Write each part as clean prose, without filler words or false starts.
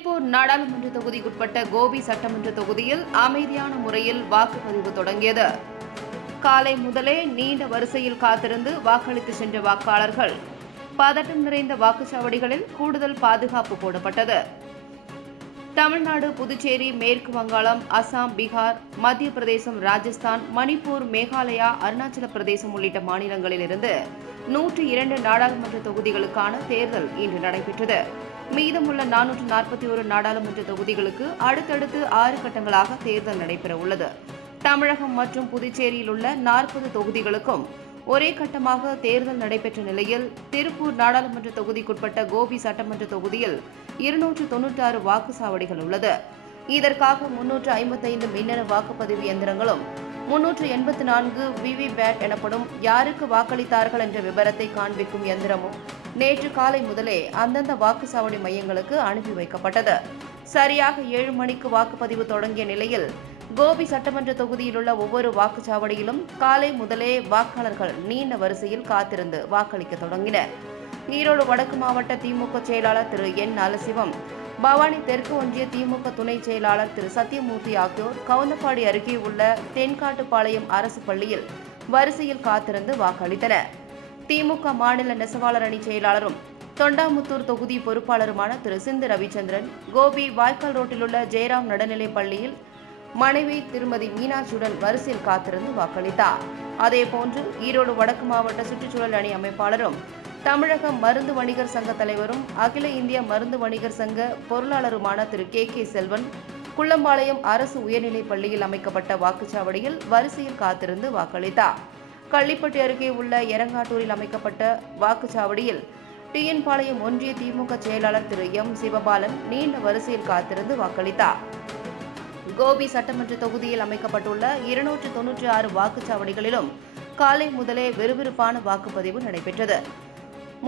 திருப்பூர் நாடாளுமன்ற தொகுதிக்குட்பட்ட கோபி சட்டமன்ற தொகுதியில் அமைதியான முறையில் வாக்குப்பதிவு தொடங்கியது. காலை முதலே நீண்ட வரிசையில் காத்திருந்து வாக்களித்து சென்ற வாக்காளர்கள் பதட்டம் நிறைந்த வாக்குச்சாவடிகளில் கூடுதல் பாதுகாப்பு போடப்பட்டது. தமிழ்நாடு, புதுச்சேரி, மேற்கு வங்காளம், அசாம், பீகார், மத்திய பிரதேசம், ராஜஸ்தான், மணிப்பூர், மேகாலயா, அருணாச்சல பிரதேசம் உள்ளிட்ட மாநிலங்களிலிருந்து 102 நாடாளுமன்ற தொகுதிகளுக்கான தேர்தல் இன்று நடைபெற்றது. மீதமுள்ள 441 நாடாளுமன்ற தொகுதிகளுக்கு அடுத்தடுத்து 6 கட்டங்களாக தேர்தல் நடைபெறவுள்ளது. தமிழகம் மற்றும் புதுச்சேரியில் உள்ள 40 தொகுதிகளுக்கும் ஒரே கட்டமாக தேர்தல் நடைபெற்ற நிலையில் திருப்பூர் நாடாளுமன்ற தொகுதிக்குட்பட்ட கோபி சட்டமன்ற தொகுதியில் 296 வாக்குச்சாவடிகள் உள்ளது. இதற்காக 355 மின்னணு வாக்குப்பதிவு இயந்திரங்களும் 384 விவிபேட் எனப்படும் யாருக்கு வாக்களித்தார்கள் என்ற விவரத்தை காண்பிக்கும் இயந்திரமும் நேற்று காலை முதலே அந்தந்த வாக்குச்சாவடி மையங்களுக்கு அனுப்பி வைக்கப்பட்டது. சரியாக 7 மணிக்கு வாக்குப்பதிவு தொடங்கிய நிலையில் கோபி சட்டமன்ற தொகுதியில் உள்ள ஒவ்வொரு வாக்குச்சாவடியிலும் காலை முதலே வாக்காளர்கள் நீண்ட வரிசையில் காத்திருந்து வாக்களிக்க தொடங்கினர். ஈரோடு வடக்கு மாவட்ட திமுக செயலாளர் திரு என் நலசிவம், பவானி தெற்கு ஒன்றிய திமுக துணை செயலாளர் திரு சத்தியமூர்த்தி ஆகியோர் கவுந்தப்பாடி அருகே உள்ள தென்காட்டுப்பாளையம் அரசு பள்ளியில் வரிசையில் காத்திருந்து வாக்களித்தனர். திமுக மாநில நெசவாளர் அணி செயலாளரும் தொண்டாமுத்தூர் தொகுதி பொறுப்பாளருமான திரு சிந்து ரவிச்சந்திரன் கோபி வாய்க்கால் ரோட்டில் உள்ள ஜெயராம் நடுநிலைப் பள்ளியில் மனைவி திருமதி மீனாட்சியுடன் வரிசையில் காத்திருந்து வாக்களித்தார். அதேபோன்று ஈரோடு வடக்கு மாவட்ட சுற்றுச்சூழல் அணி அமைப்பாளரும் தமிழக மருந்து வணிகர் சங்க தலைவரும் அகில இந்திய மருந்து வணிகர் சங்க பொருளாளருமான திரு கே செல்வன் குள்ளம்பாளையம் அரசு உயர்நிலைப் பள்ளியில் அமைக்கப்பட்ட வாக்குச்சாவடியில் வரிசையில் காத்திருந்து வாக்களித்தார். கள்ளிப்பட்டி அருகே உள்ள எரங்காட்டூரில் அமைக்கப்பட்ட வாக்குச்சாவடியில் டிஎன் பாளையம் ஒன்றிய திமுக செயலாளர் திரு எம் சிவபாலன் நீண்ட வரிசையில் காத்திருந்து வாக்களித்தார். கோபி சட்டமன்ற தொகுதியில் அமைக்கப்பட்டுள்ள 296 வாக்குச்சாவடிகளிலும் காலை முதலே விறுவிறுப்பான வாக்குப்பதிவு நடைபெற்றது.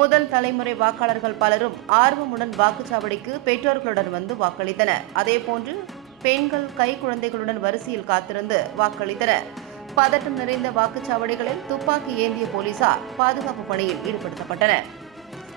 முதல் தலைமுறை வாக்காளர்கள் பலரும் ஆர்வமுடன் வாக்குச்சாவடிக்கு பெற்றோர்களுடன் வந்து வாக்களித்தனர். அதேபோன்று பெண்கள் கைக்குழந்தைகளுடன் வரிசையில் காத்திருந்து வாக்களித்தனர். பதட்டம் நிறைந்த வாக்குச்சாவடிகளில் துப்பாக்கி ஏந்திய போலீசார் பாதுகாப்பு பணியில் ஈடுபடுத்தப்பட்டனர்.